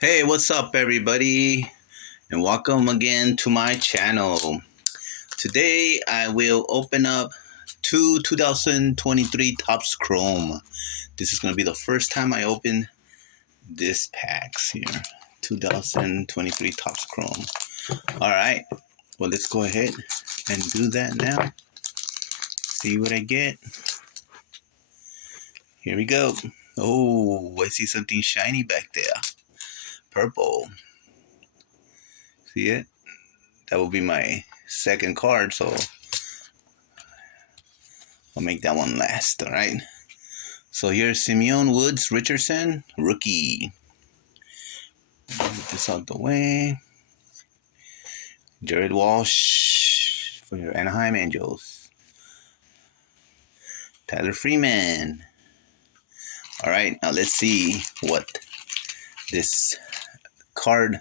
Hey, what's up, everybody? And welcome again to my channel. Today, I will open up two 2023 Topps Chrome. This is going to be the first time I open this packs here. 2023 Topps Chrome. Alright, well, let's go ahead and do that now. See what I get. Here we go. Oh, I see something shiny back there. Purple. See it? That will be my second card, so I'll make that one last, all right? So here's Simeon Woods Richardson, rookie. Get this out the way. Jared Walsh for your Anaheim Angels. Tyler Freeman. All right, now let's see what this card.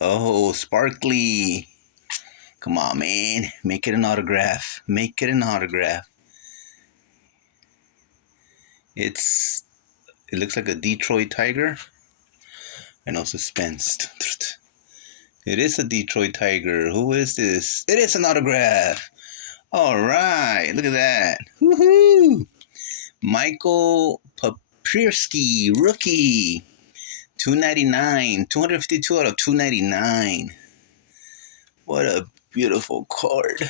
Oh, sparkly. Come on, man. Make it an autograph. Make it an autograph. It looks like a Detroit Tiger. I know, suspense. It is a Detroit Tiger. Who is this? It is an autograph. All right, look at that. Woohoo! Michael Papierski, rookie. 299. 252 out of 299. What a beautiful card.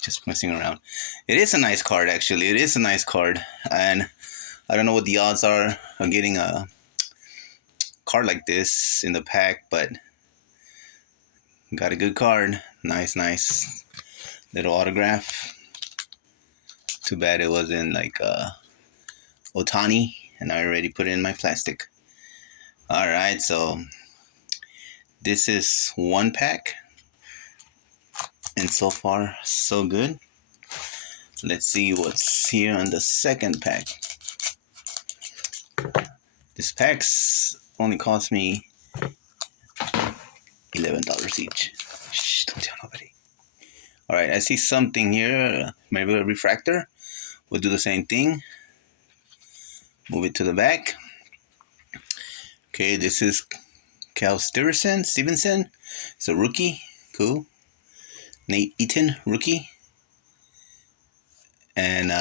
Just messing around. It is a nice card, actually. It is a nice card. And I don't know what the odds are of getting a card like this in the pack, but got a good card. Nice little autograph. Too bad it wasn't like Otani, and I already put it in my plastic. All right, so this is one pack, and so far so good. Let's see what's here on the second pack. This pack's only cost me $11 each. Shh, don't tell nobody. All right, I see something here. Maybe a refractor. We'll do the same thing. Move it to the back. Okay, this is Cal Stevenson. It's a rookie. Cool. Nate Eaton, rookie. And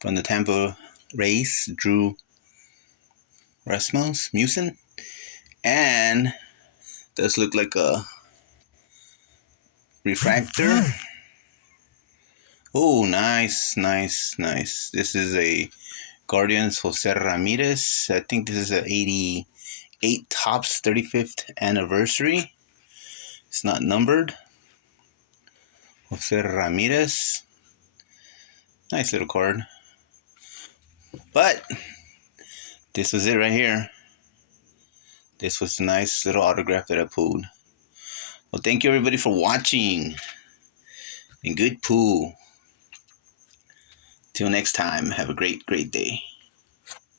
from the Tampa Rays, Drew Rasmussen. And does look like a refractor. Oh, nice. This is a Guardians Jose Ramirez. I think this is a 88 Topps 35th anniversary. It's not numbered. Jose Ramirez. Nice little card. But this was it right here. This was a nice little autograph that I pulled. Well, thank you everybody for watching. And good pull. Till next time, have a great day.